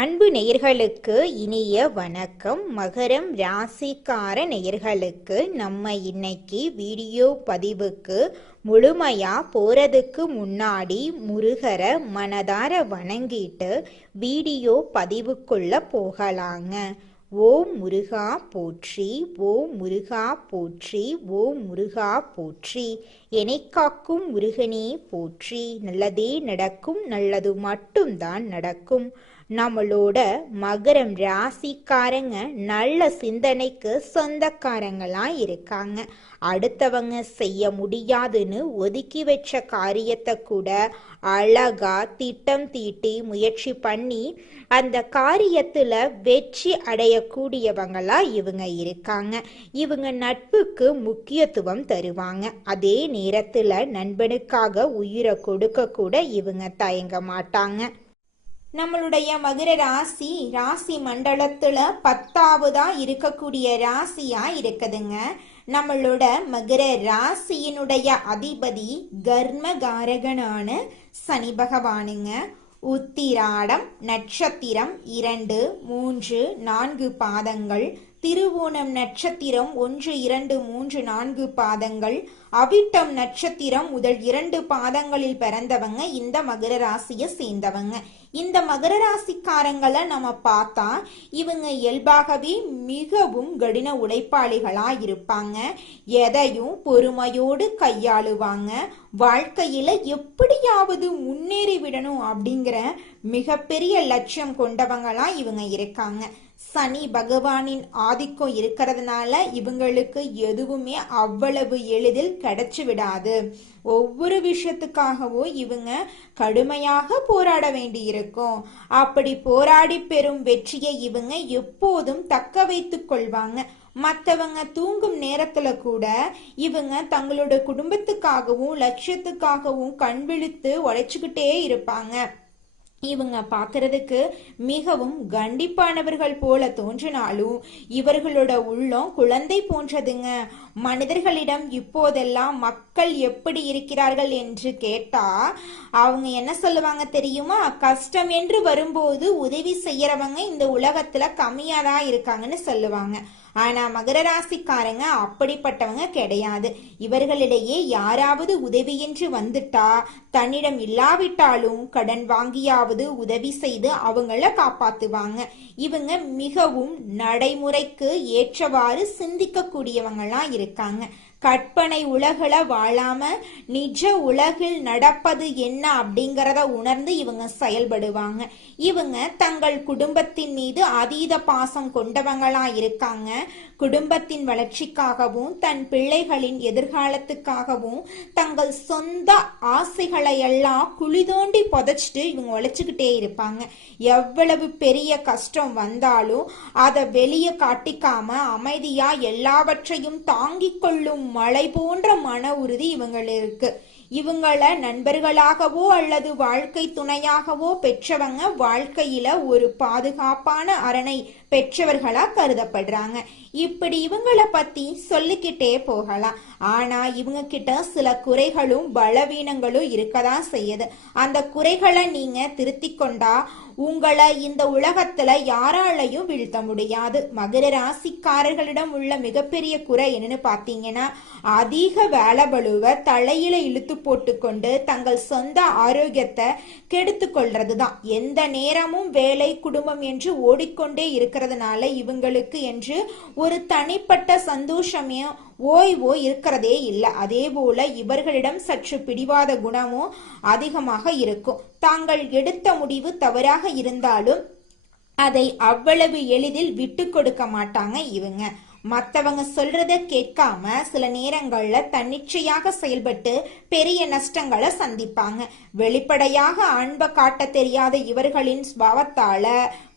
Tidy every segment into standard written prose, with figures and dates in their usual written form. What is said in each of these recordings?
அன்பு நேயர்களுக்கு இனிய வணக்கம். மகரம் ராசிக்கார நேயர்களுக்கு நம்ம இன்னைக்கு வீடியோ பதிவுக்கு முழுமையா போறதுக்கு முன்னாடி முருகரை மனதார வணங்கிட்டு வீடியோ பதிவுக்குள்ள போகலாங்க. ஓம் முருகா போற்றி, ஓம் முருகா போற்றி, ஓம் முருகா போற்றி. என்னை காக்கும் முருகனே போற்றி. நல்லதே நடக்கும், நல்லது மட்டும்தான் நடக்கும். நம்மளோட மகரம் ராசிக்காரங்க நல்ல சிந்தனைக்கு சொந்தக்காரங்களா இருக்காங்க. அடுத்தவங்க செய்ய முடியாதுன்னு ஒதுக்கி வச்ச காரியத்தை கூட அழகா திட்டம் தீட்டி முயற்சி பண்ணி அந்த காரியத்துல வெற்றி அடையக்கூடியவங்களா இவங்க இருக்காங்க. இவங்க நட்புக்கு முக்கியத்துவம் தருவாங்க. அதே நேரத்துல நண்பனுக்காக உயிரை கொடுக்க கூட இவங்க தயங்க மாட்டாங்க. நம்மளுடைய மகர ராசி மண்டலத்துல 10ஆவதா இருக்கக்கூடிய ராசியா இருக்குதுங்க. நம்மளோட மகர ராசியினுடைய அதிபதி கர்மகாரகனான சனி பகவானுங்க. உத்திராடம் நட்சத்திரம் 2, 3, 4 பாதங்கள், திருவோணம் நட்சத்திரம் 1, 2, 3, 4 பாதங்கள், அவிட்டம் நட்சத்திரம் முதல் 2 பாதங்களில் பிறந்தவங்க இந்த மகர ராசியை சேர்ந்தவங்க. இந்த மகர ராசிக்காரங்களை நம்ம பார்த்தா இவங்க இயல்பாகவே மிகவும் கடின உழைப்பாளிகளா இருப்பாங்க. எதையும் பொறுமையோடு கையாளுவாங்க. வாழ்க்கையில எப்படியாவது முன்னேறி விடணும் அப்படிங்கிற மிகப்பெரிய லட்சியம் கொண்டவங்களா இவங்க இருக்காங்க. சனி பகவானின் ஆதிக்கம் இருக்கிறதுனால இவங்களுக்கு எதுவுமே அவ்வளவு எளிதில் கிடைச்சு விடாது. ஒவ்வொரு விஷயத்துக்காகவும் இவங்க கடுமையாக போராட வேண்டி இருக்கும். அப்படி போராடி பெறும் வெற்றியை இவங்க எப்போதும் தக்க வைத்துக் கொள்வாங்க. மற்றவங்க தூங்கும் நேரத்துல கூட இவங்க தங்களோட குடும்பத்துக்காகவும் லட்சியத்துக்காகவும் கண் விழித்து உழைச்சுக்கிட்டே இருப்பாங்க. இவங்க பார்க்கறதுக்கு மிகவும் கண்டிப்பானவர்கள் போல தோன்றினாலும் இவர்களோட உள்ளம் குழந்தை போன்றதுங்க. மனிதர்களிடம் இப்போதெல்லாம் மக்கள் எப்படி இருக்கிறார்கள் என்று கேட்டா அவங்க என்ன சொல்லுவாங்க தெரியுமா? கஷ்டம் என்று வரும்போது உதவி செய்யறவங்க இந்த உலகத்துல கம்மியாதான் இருக்காங்கன்னு சொல்லுவாங்க. ஆனா மகர ராசிக்காரங்க அப்படிப்பட்டவங்க கிடையாது. இவர்களிடையே யாராவது உதவியின்றி வந்துட்டா தன்னிடம் இல்லாவிட்டாலும் கடன் வாங்கியாவது உதவி செய்து அவங்கள காப்பாத்துவாங்க. இவங்க மிகவும் நடைமுறைக்கு ஏற்றவாறு சிந்திக்க கூடியவங்களா இருக்காங்க. கற்பனை உலகில வாழாம நிஜ உலகில் நடப்பது என்ன அப்படிங்கிறத உணர்ந்து இவங்க செயல்படுவாங்க. இவங்க தங்கள் குடும்பத்தின் மீது அதீத பாசம் கொண்டவங்களா இருக்காங்க. குடும்பத்தின் வளர்ச்சிக்காகவும் தன் பிள்ளைகளின் எதிர்காலத்துக்காகவும் தங்கள் சொந்த ஆசைகளை எல்லாம் குழி தோண்டி புதைச்சிட்டு இவங்க உழைச்சுக்கிட்டே இருப்பாங்க. எவ்வளவு பெரிய கஷ்டம் வந்தாலும் அதை வெளியே காட்டிக்காம அமைதியா எல்லாவற்றையும் தாங்கிக் கொள்ளும் மலை போன்ற மன உறுதி இவங்களுக்கு. இவங்கள நண்பர்களாகவோ அல்லது வாழ்க்கை துணையாகவோ பெற்றவங்க வாழ்க்கையில ஒரு பாதுகாப்பான அரணை பெற்றவர்களா கருதப்படுறாங்க. இப்படி இவங்களை பத்தி சொல்லிக்கிட்டே போகலாம். ஆனா இவங்க கிட்ட சில குறைகளும் பலவீனங்களும் இருக்கதான் செய்யுது. அந்த குறைகளை நீங்க திருத்தி கொண்டா உங்களை இந்த உலகத்துல யாராலையும் வீழ்த்த முடியாது. மகர ராசிக்காரர்களிடம் உள்ள மிகப்பெரிய குறை என்னன்னு பாத்தீங்கன்னா அதிக வேலை பளுவை தலையில இழுத்து போட்டுக்கொண்டு தங்கள் சொந்த ஆரோக்கியத்தை கெடுத்து கொள்றதுதான். எந்த நேரமும் வேலை குடும்பம் என்று ஓடிக்கொண்டே இருக்கிறதுனால இவங்களுக்கு என்று ஒரு தனிப்பட்ட சந்தோஷமே ஓய்வோ இருக்கிறதே இல்லை. அதே போல இவர்களிடம் சற்று பிடிவாத குணமும் அதிகமாக இருக்கும். தாங்கள் எடுத்த முடிவு தவறாக இருந்தாலும் அதை அவ்வளவு எளிதில் விட்டு கொடுக்க மாட்டாங்க இவங்க. மற்றவங்க சொல்றத கேட்காம சில நேரங்கள்ல தன்னிச்சையாக செயல்பட்டு பெரிய நஷ்டங்களை சந்திப்பாங்க. வெளிப்படையாக அன்பை காட்ட தெரியாத இவர்களின் ஸ்வபாவத்தால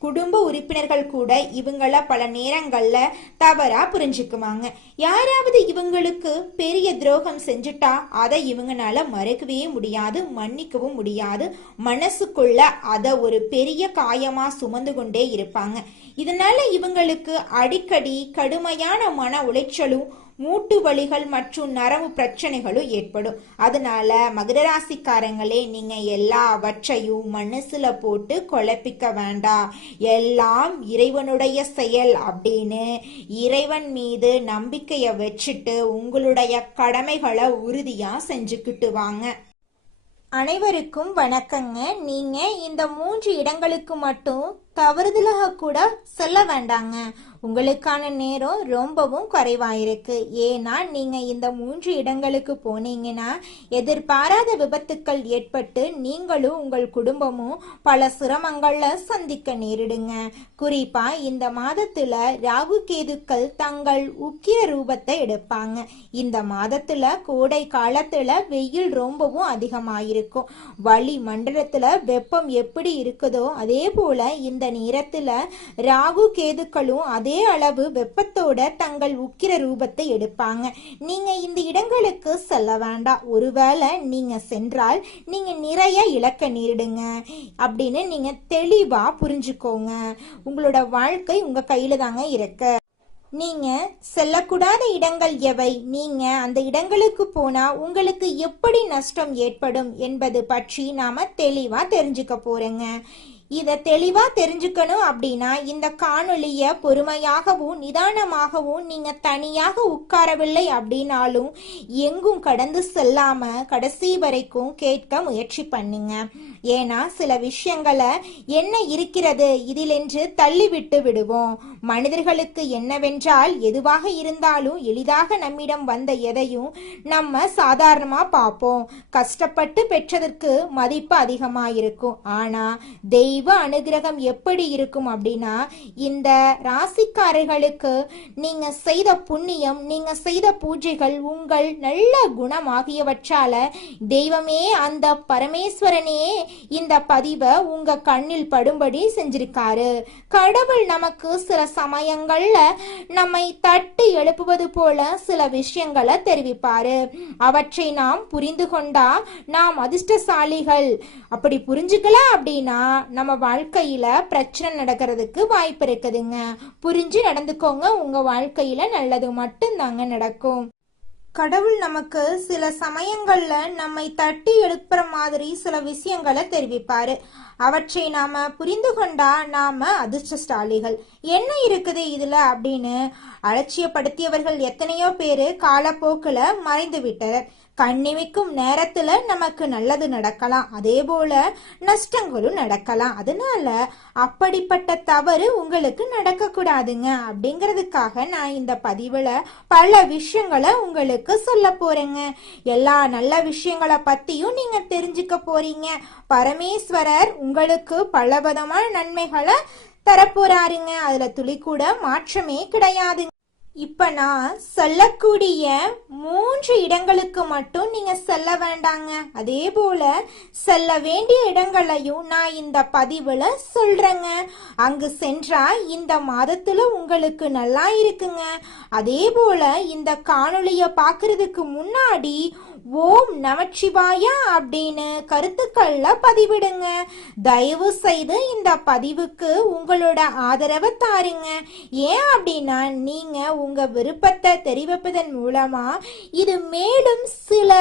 குடும்ப உறுப்பினர்கள் கூட இவங்கள பல நேரங்கள்ல தவறா புரிஞ்சுக்குவாங்க. யாராவது இவங்களுக்கு பெரிய துரோகம் செஞ்சுட்டா அதை இவங்கனால மறக்கவே முடியாது, மன்னிக்கவும் முடியாது. மனசுக்குள்ள அதை ஒரு பெரிய காயமா சுமந்து கொண்டே இருப்பாங்க. இதனால இவங்களுக்கு அடிக்கடி கடுமையான மன உளைச்சலும் மூட்டு வலிகள் மற்றும் நரம்பு பிரச்சனைகளும் ஏற்படும். அதனால மகர ராசிக்காரங்களே, நீங்க எல்லாவற்றையும் மனசுல போட்டு குழப்பிக்க வேண்டாம். எல்லாம் இறைவனுடைய செயல் அப்படின்னு இறைவன் மீது நம்பிக்கைய வச்சுட்டு உங்களுடைய கடமைகளை உறுதியா செஞ்சுக்கிட்டு வாங்க. அனைவருக்கும் வணக்கங்க. நீங்க இந்த 3 இடங்களுக்கு மட்டும் தவறுதலாக கூட செல்ல வேண்டாங்க. உங்களுக்கான நேரம் ரொம்பவும் குறைவாயிருக்கு. ஏன்னா நீங்க இந்த 3 இடங்களுக்கு போனீங்கன்னா எதிர்பாராத விபத்துக்கள் ஏற்பட்டு நீங்களும் உங்கள் குடும்பமும் பல சிரமங்கள்ல சந்திக்க நேரிடுங்க. குறிப்பா இந்த மாதத்துல ராகு கேதுக்கள் தங்கள் உக்கிர ரூபத்தை எடுப்பாங்க. இந்த மாதத்துல கோடை காலத்துல வெயில் ரொம்பவும் அதிகமாயிருக்கும். வளி மண்டலத்துல வெப்பம் எப்படி இருக்குதோ அதே போல இந்த நேரத்துல ராகு கேதுக்களும் அதே அளவு வெப்பத்தோட தங்கள் உக்கிர ரூபத்தை எடுப்பாங்க. நீங்க இந்த இடங்களுக்கு செல்ல வேண்டாம். ஒருவேளை நீங்க சென்றால் நீங்க நிறைய இழக்க நேரிடுங்க அப்படின்னு நீங்க தெளிவா புரிஞ்சுக்கோங்க. உங்களோட வாழ்க்கை உங்க கையில தாங்க இருக்கு. நீங்க செல்லக்கூடாத இடங்கள் எவை, நீங்க அந்த இடங்களுக்கு போனா உங்களுக்கு எப்படி நஷ்டம் ஏற்படும் என்பது பற்றி நாம தெளிவா தெரிஞ்சுக்க போறேங்க. இதை தெளிவா தெரிஞ்சுக்கணும் அப்படின்னா இந்த காணொளிய பொறுமையாகவும் நிதானமாகவும் நீங்க தனியாக உட்காரவில்லை அப்படின்னாலும் எங்கும் கடந்து செல்லாம கடைசி வரைக்கும் கேட்க முயற்சி பண்ணுங்க. ஏன்னா சில விஷயங்களை என்ன இருக்கிறது இதில் என்று தள்ளிவிட்டு விடுவோம். மனிதர்களுக்கு என்னவென்றால் எதுவாக இருந்தாலும் எளிதாக நம்மிடம் வந்த எதையும் நம்ம சாதாரணமா பார்ப்போம். கஷ்டப்பட்டு பெற்றதற்கு மதிப்பு அதிகமா இருக்கும். ஆனா தெய்வ அனுகிரகம் எப்படி இருக்கும் அப்படின்னா இந்த ராசிக்காரர்களுக்கு நீங்க செய்த புண்ணியம், நீங்க செய்த பூஜைகள், உங்கள் நல்ல குணம் ஆகியவற்றால தெய்வமே, அந்த பரமேஸ்வரனே இந்த பதிவை உங்க கண்ணில் படும்படி செஞ்சிருக்காரு. கடவுள் நமக்கு சில சமயங்கள்ல நம்மை தட்டி எழுப்புவது போல சில விஷயங்களை தெரிவிப்பாரு. அவற்றை நாம் புரிந்து கொண்டா நாம் அதிர்ஷ்டசாலிகள். அப்படி புரிஞ்சுக்கல அப்படின்னா நம்ம வாழ்க்கையில பிரச்சனை நடக்கிறதுக்கு வாய்ப்பு இருக்குதுங்க. புரிஞ்சு நடந்துக்கோங்க. உங்க வாழ்க்கையில நல்லது மட்டும் தாங்க நடக்கும். கடவுள் நமக்கு சில சமயங்கள்ல நம்மை தட்டி எழுப்புற மாதிரி சில விஷயங்களை தெரிவிப்பாரு. அவற்றை நாம புரிந்து கொண்டா நாம அதிர்ஷ்டசாலிகள். என்ன இருக்குது இதுல அப்படின்னு அலட்சியப்படுத்தியவர்கள் எத்தனையோ பேரு காலப்போக்குல மறைந்து விட்டனர். கண்ணிமைக்கும் நேரத்துல நமக்கு நல்லது நடக்கலாம், அதே போல நஷ்டங்களும் நடக்கலாம். அதனால அப்படிப்பட்ட தவறு உங்களுக்கு நடக்க கூடாதுங்க. அப்படிங்கிறதுக்காக நான் இந்த பதிவுல பல விஷயங்களை உங்களுக்கு சொல்ல போறேங்க. எல்லா நல்ல விஷயங்களை பத்தியும் நீங்க தெரிஞ்சுக்க போறீங்க. பரமேஸ்வரர் உங்களுக்கு பலவிதமான நன்மைகளை தரப்போறாருங்க. அதுல துளி கூட மாற்றமே கிடையாது. இப்ப நான் சொல்லக்கூடிய 3 இடங்களுக்கு மட்டும் நீங்க செல்ல வேண்டாங்க. அதே போல செல்ல வேண்டிய இடங்களையும் நான் இந்த பதிவுல சொல்றேங்க. அங்கு சென்றா இந்த மாதத்துல உங்களுக்கு நல்லா இருக்குங்க. அதே போல இந்த காணொளிய பாக்குறதுக்கு முன்னாடி ஓம் நமச்சிவாயா அப்படின்னு கருத்துக்கள்ல பதிவிடுங்க. தயவு செய்து இந்த பதிவுக்கு உங்களோட ஆதரவை தாருங்க. ஏன் அப்படின்னா நீங்க உங்க விருப்பத்தை தெரிவிப்பதன் மூலமா இது மேலும் சில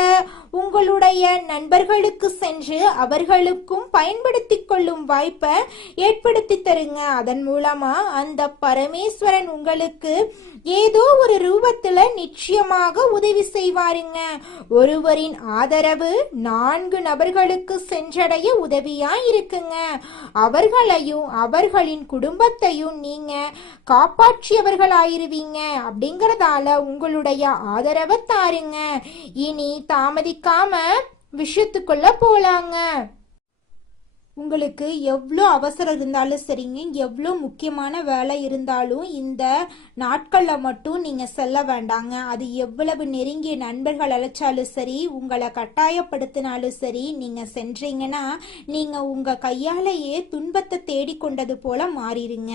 உங்களுடைய நண்பர்களுக்கு சென்று அவர்களுக்கும் பயன்படுத்தி கொள்ளும் வாய்ப்பை ஏற்படுத்தி தருங்க. அதன் மூலமா அந்த பரமேஸ்வரன் உங்களுக்கு ஏதோ ஒரு ரூபத்துல நிச்சயமாக உதவி செய்வாருங்க. ஒருவரின் ஆதரவு 4 நபர்களுக்கு சென்றடைய உதவியா இருக்குங்க. அவர்களையும் அவர்களின் குடும்பத்தையும் நீங்க காப்பாற்றியவர்களாயிருவீங்க. அப்படிங்கறதால உங்களுடைய ஆதரவை தாருங்க. இனி தாமதிக்காம விஷயத்துக்குள்ள போலாங்க. உங்களுக்கு எவ்வளோ அவசரம் இருந்தாலும் சரிங்க, எவ்வளோ முக்கியமான வேலை இருந்தாலும் இந்த நாட்களில் மட்டும் நீங்கள் செல்ல வேண்டாங்க. அது எவ்வளவு நெருங்கிய நண்பர்கள் அழைச்சாலும் சரி, உங்களை கட்டாயப்படுத்தினாலும் சரி, நீங்கள் சென்றீங்கன்னா நீங்கள் உங்கள் கையாலேயே துன்பத்தை தேடிக்கொண்டது போல மாறிடுங்க.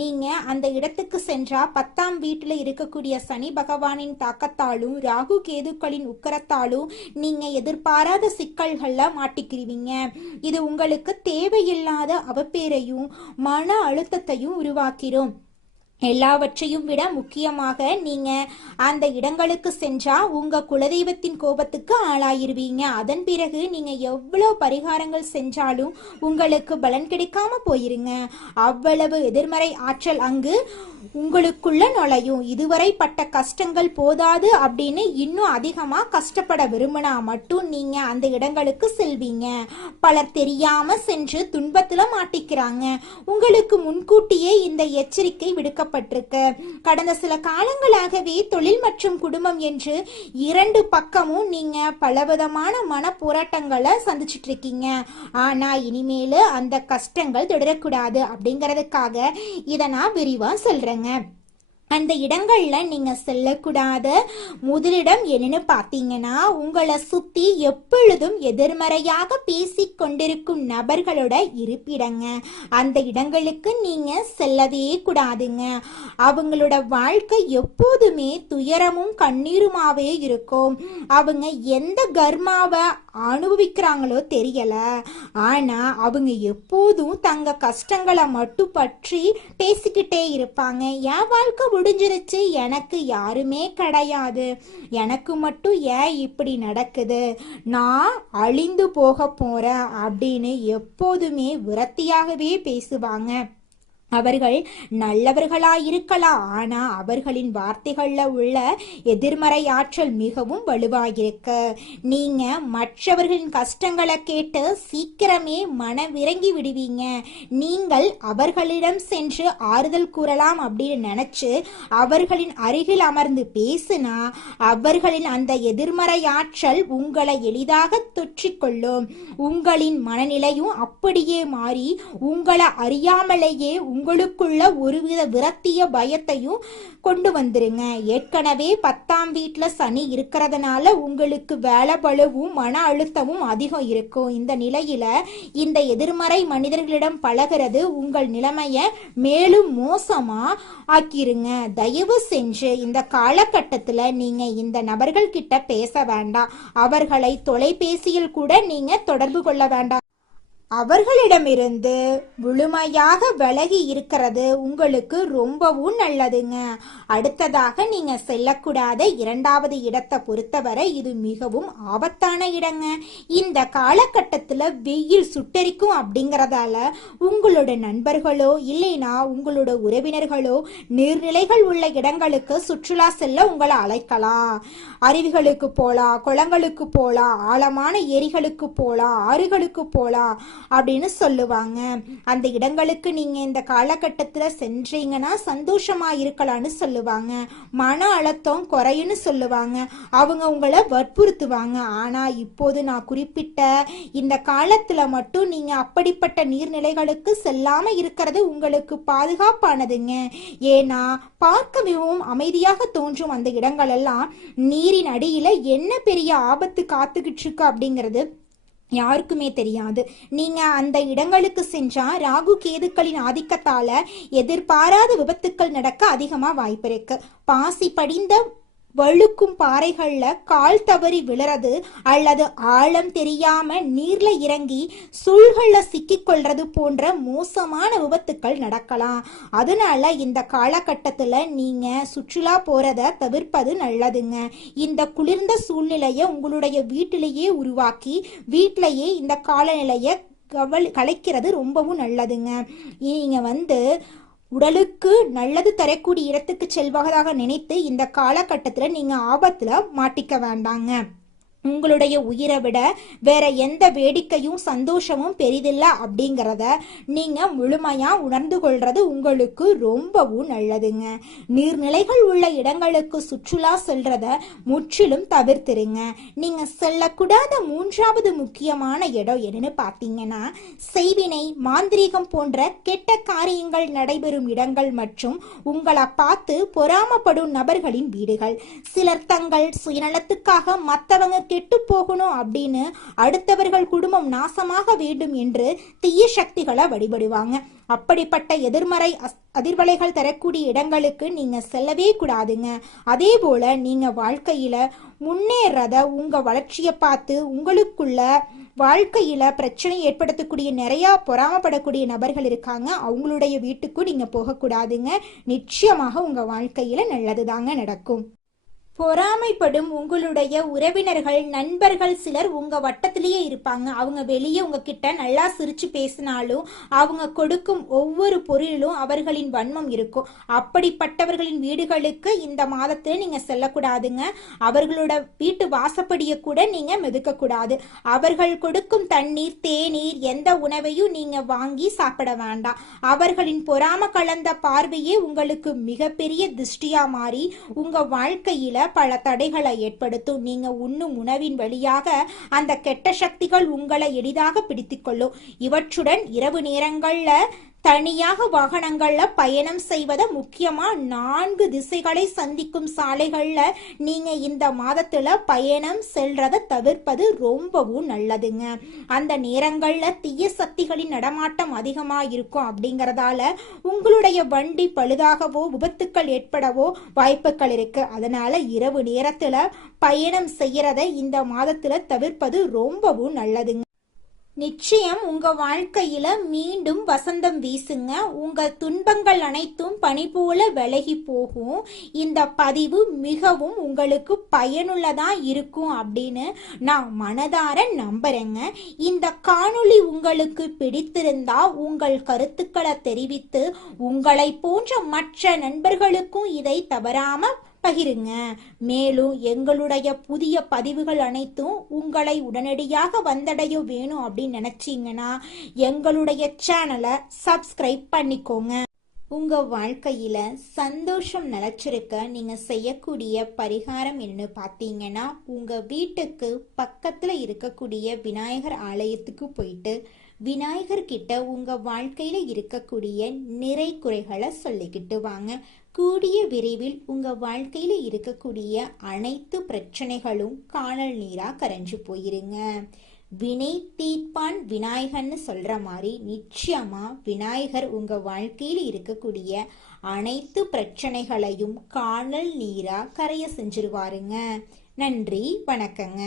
நீங்கள் அந்த இடத்துக்கு சென்றால் 10ஆம் வீட்டில் இருக்கக்கூடிய சனி பகவானின் தாக்கத்தாலும் ராகு கேதுக்களின் உக்கரத்தாலும் நீங்கள் எதிர்பாராத சிக்கல்களில் மாட்டிக்கிறீங்க. இது உங்களுக்கு தேவையில்லாத அவப்பேரையும் மன அழுத்தத்தையும் உருவாக்கிறோம். எல்லாவற்றையும் விட முக்கியமாக நீங்க அந்த இடங்களுக்கு சென்றா உங்க குலதெய்வத்தின் கோபத்துக்கு ஆளாயிருவீங்க. அதன் பிறகு நீங்க எவ்வளவு பரிகாரங்கள் செஞ்சாலும் உங்களுக்கு பலன் கிடைக்காம போயிருங்க. அவ்வளவு எதிர்மறை ஆற்றல் அங்கு உங்களுக்குள்ள நுழையும். இதுவரை பட்ட கஷ்டங்கள் போதாது அப்படின்னு இன்னும் அதிகமா கஷ்டப்பட விரும்பினா மட்டும் நீங்க அந்த இடங்களுக்கு செல்வீங்க. பலர் தெரியாம சென்று துன்பத்துல மாட்டிக்கிறாங்க. உங்களுக்கு முன்கூட்டியே இந்த எச்சரிக்கை விடுக்கப்பட்டிருக்கு. கடந்த சில காலங்களாகவே தொழில் மற்றும் குடும்பம் என்று இரண்டு பக்கமும் நீங்க பலவிதமான மன போராட்டங்களை சந்திச்சுட்டு இருக்கீங்க. ஆனா இனிமேலு அந்த கஷ்டங்கள் தொடரக்கூடாது அப்படிங்கறதுக்காக இதை நான் விரிவா சொல்றேங்க. அந்த இடங்கள்ல நீங்க செல்லக்கூடாத முதலிடம் என்னன்னு பார்த்தீங்கன்னா, உங்களை சுத்தி எப்பொழுதும் எதிர்மறையாக பேசி கொண்டிருக்கும் நபர்களோட இருப்பிடங்க. அந்த இடங்களுக்கு நீங்க செல்லவே கூடாதுங்க. அவங்களோட வாழ்க்கை எப்போதுமே துயரமும் கண்ணீருமாவே இருக்கும். அவங்க எந்த கர்மாவை அனுபவிக்கிறாங்களோ தெரியல, ஆனா அவங்க எப்போதும் தங்க கஷ்டங்களை மட்டும் பற்றி பேசிக்கிட்டே இருப்பாங்க. என் வாழ்க்கை முடிஞ்சிருச்சு, எனக்கு யாருமே கிடையாது, எனக்கு மட்டும் ஏன் இப்படி நடக்குது, நான் அழிந்து போக போறேன் அப்படின்னு எப்போதுமே விரக்தியாகவே பேசுவாங்க. அவர்கள் நல்லவர்களாயிருக்கலாம், ஆனா அவர்களின் வார்த்தைகள்ல உள்ள எதிர்மறை ஆற்றல் மிகவும் வலுவாயிருக்கு. நீங்க மற்றவர்களின் கஷ்டங்களை கேட்டு சீக்கிரமே மனவிறங்கி விடுவீங்க. நீங்கள் அவர்களிடம் சென்று ஆறுதல் கூறலாம் அப்படின்னு நினைச்சு அவர்களின் அருகில் அமர்ந்து பேசினா அவர்களின் அந்த எதிர்மறை ஆற்றல் உங்களை எளிதாக தொற்றிக்கொள்ளும். உங்களின் மனநிலையும் அப்படியே மாறி உங்களை அறியாமலேயே உங்களுக்குள்ள ஒருவித விரக்திய பயத்தையும் கொண்டு வந்துருங்க. ஏற்கனவே 10ஆம் வீட்டுல சனி இருக்கிறதுனால உங்களுக்கு வேலை பளுவும் மன அழுத்தமும் அதிகம் இருக்கும். இந்த நிலையில இந்த எதிர்மறை மனிதர்களிடம் பழகிறது உங்கள் நிலைமைய மேலும் மோசமா ஆக்கிருங்க. தயவு செஞ்சு இந்த காலகட்டத்துல நீங்க இந்த நபர்கள் கிட்ட பேச வேண்டாம். அவர்களை தொலைபேசியில் கூட நீங்க தொடர்பு கொள்ள வேண்டாம். அவர்களிடமிருந்து முழுமையாக விலகி இருக்கிறது உங்களுக்கு ரொம்பவும் நல்லதுங்க. அடுத்ததாக நீங்க செல்லக்கூடாத 2வது இடத்தை பொறுத்தவரை இது மிகவும் ஆபத்தான இடங்க. இந்த காலகட்டத்துல வெயில் சுட்டரிக்கும் அப்படிங்கறதால உங்களோட நண்பர்களோ இல்லைனா உங்களோட உறவினர்களோ நீர்நிலைகள் உள்ள இடங்களுக்கு சுற்றுலா செல்ல உங்களை அழைக்கலாம். அருவிகளுக்கு போலாம், குளங்களுக்கு போலாம், ஆழமான ஏரிகளுக்கு போலாம், ஆறுகளுக்கு போலாம் அப்படின்னு சொல்லுவாங்க. அந்த இடங்களுக்கு நீங்க இந்த காலகட்டத்துல சென்றீங்கன்னா சந்தோஷமா இருக்கலாம்னு சொல்லுவாங்க. மன அழுத்தம் குறையுன்னு சொல்லுவாங்க. அவங்க உங்களை வற்புறுத்துவாங்க. ஆனா இப்போது நான் குறிப்பிட்ட இந்த காலத்துல மட்டும் நீங்க அப்படிப்பட்ட நீர்நிலைகளுக்கு செல்லாம இருக்கிறது உங்களுக்கு பாதுகாப்பானதுங்க. ஏன்னா பார்க்க மிகவும் அமைதியாக தோன்றும் அந்த இடங்கள் எல்லாம் நீரின் அடியில என்ன பெரிய ஆபத்து காத்துக்கிட்டு இருக்கு அப்படிங்கிறது யாருக்குமே தெரியாது. நீங்க அந்த இடங்களுக்கு சென்றா ராகு கேதுக்களின் ஆதிக்கத்தால எதிர்பாராத விபத்துக்கள் நடக்க அதிகமா வாய்ப்பு இருக்கு. பாசி படிந்த வழுக்கும் பாறைகள்ல கால் தவறி விழுறது அல்லது ஆழம் தெரியாம நீர்ல இறங்கி சுழ்கள்ல சிக்கிக்கொள்றது போன்ற மோசமான விபத்துக்கள் நடக்கலாம். அதனால இந்த காலகட்டத்துல நீங்க சுற்றுலா போறத தவிர்ப்பது நல்லதுங்க. இந்த குளிர்ந்த சூழ்நிலையை உங்களுடைய வீட்டிலேயே உருவாக்கி வீட்டிலேயே இந்த காலநிலையை கலைக்கிறது ரொம்பவும் நல்லதுங்க. நீங்க உடலுக்கு நல்லது தரக்கூடிய இடத்துக்கு செல்வதாக நினைத்து இந்த காலகட்டத்தில் நீங்க ஆபத்துல மாட்டிக்க வேண்டாங்க. உங்களுடைய உயிரை விட வேற எந்த வேடிக்கையும் சந்தோஷமும் பெரிதில்லை அப்படிங்கிறத நீங்க முழுமையா உணர்ந்து கொள்றது உங்களுக்கு ரொம்பவும் நல்லதுங்க. நீர்நிலைகள் உள்ள இடங்களுக்கு சுற்றுலா செல்றத முற்றிலும் தவிர்த்துருங்க. நீங்க செல்லக்கூடாத 3வது முக்கியமான இடம் என்னன்னு பார்த்தீங்கன்னா செய்வினை, மாந்திரீகம் போன்ற கெட்ட காரியங்கள் நடைபெறும் இடங்கள் மற்றும் உங்களை பார்த்து பொறாமப்படும் நபர்களின் வீடுகள். சிலர் தங்கள் சுயநலத்துக்காக மற்றவங்க கெட்டு போகணும் அப்படின்னு அடுத்தவர்கள் குடும்பம் நாசமாக வேண்டும் என்று தீய சக்திகளை வழிபடுவாங்க. அப்படிப்பட்ட எதிர்மறை அதிர்வலைகள் தரக்கூடிய இடங்களுக்கு நீங்க செல்லவே கூடாதுங்க. அதே போல நீங்க வாழ்க்கையில முன்னேறத உங்க வளர்ச்சியை பார்த்து உங்களுக்குள்ள வாழ்க்கையில பிரச்சனை ஏற்படுத்தக்கூடிய நிறைய பொறாமப்படக்கூடிய நபர்கள் இருக்காங்க. அவங்களுடைய வீட்டுக்கும் நீங்க போகக்கூடாதுங்க. நிச்சயமாக உங்க வாழ்க்கையில நல்லதுதாங்க நடக்கும். பொறாமைப்படும் உங்களுடைய உறவினர்கள், நண்பர்கள் சிலர் உங்க வட்டத்திலேயே இருப்பாங்க. அவங்க வெளியே உங்ககிட்ட நல்லா சிரிச்சு பேசினாலும் அவங்க கொடுக்கும் ஒவ்வொரு பொருளிலும் அவர்களின் வன்மம் இருக்கும். அப்படிப்பட்டவர்களின் வீடுகளுக்கு இந்த மாதத்துல நீங்க செல்லக்கூடாதுங்க. அவர்களோட வீட்டு வாசப்படியை கூட நீங்க மிதிக்க கூடாது. அவர்கள் கொடுக்கும் தண்ணீர், தேநீர், எந்த உணவையும் நீங்க வாங்கி சாப்பிட வேண்டாம். அவர்களின் பொறாம கலந்த பார்வையே உங்களுக்கு மிகப்பெரிய திருஷ்டியா மாறி உங்க வாழ்க்கையில பல தடைகளை ஏற்படுத்தும். நீங்க உண்ணும் உணவின் வழியாக அந்த கெட்ட சக்திகள் உங்களை எளிதாக பிடித்துக்கொள்ளும். இவற்றுடன் இரவு நேரங்கள்ல தனியாக வாகனங்கள்ல பயணம் செய்வத, முக்கியமா 4 திசைகளை சந்திக்கும் சாலைகள்ல நீங்க இந்த மாதத்துல பயணம் செல்றத தவிர்ப்பது ரொம்பவும் நல்லதுங்க. அந்த நேரங்கள்ல தீய சக்திகளின் நடமாட்டம் அதிகமா இருக்கும். அப்படிங்கறதால உங்களுடைய வண்டி பழுதாகவோ விபத்துக்கள் ஏற்படவோ வாய்ப்புகள் இருக்கு. அதனால இரவு நேரத்துல பயணம் செய்யறத இந்த மாதத்துல தவிர்ப்பது ரொம்பவும் நல்லதுங்க. நிச்சயம் உங்க வாழ்க்கையில மீண்டும் வசந்தம் வீசுங்க. உங்க துன்பங்கள் அனைத்தும் பனி போல விலகி போகும். இந்த பதிவு மிகவும் உங்களுக்கு பயனுள்ளதா இருக்கும் அப்படின்னு நான் மனதார நம்புறேங்க. இந்த காணொளி உங்களுக்கு பிடித்திருந்தா உங்கள் கருத்துக்களை தெரிவித்து உங்களை போன்ற மற்ற நண்பர்களுக்கும் இதை தவறாம பகிருங்க. மேலும் எங்களுடைய புதிய பதிவுகள் அனைத்தும் உங்களை உடனடியாக வந்தடைய வேணும் அப்படின்னு நினைச்சீங்கன்னா எங்களுடைய சேனலை சப்ஸ்கிரைப் பண்ணிக்கோங்க. உங்க வாழ்க்கையில சந்தோஷம் நிலைச்சிருக்க நீங்க செய்யக்கூடிய பரிகாரம் என்னன்னு பார்த்தீங்கன்னா, உங்க வீட்டுக்கு பக்கத்துல இருக்கக்கூடிய விநாயகர் ஆலயத்துக்கு போயிட்டு விநாயகர் கிட்ட உங்க வாழ்க்கையில இருக்கக்கூடிய நிறை குறைகளை சொல்லிக்கிட்டு வாங்க. கூடிய விரைவில் உங்க வாழ்க்கையில இருக்கக்கூடிய அனைத்து பிரச்சனைகளும் காணல் நீரா கரைஞ்சு போயிருங்க. வினை தீர்ப்பான் விநாயகர்னு சொல்ற மாதிரி நிச்சயமா விநாயகர் உங்க வாழ்க்கையில இருக்கக்கூடிய அனைத்து பிரச்சனைகளையும் காணல் நீரா கரைய செஞ்சிருவாருங்க. நன்றி, வணக்கங்க.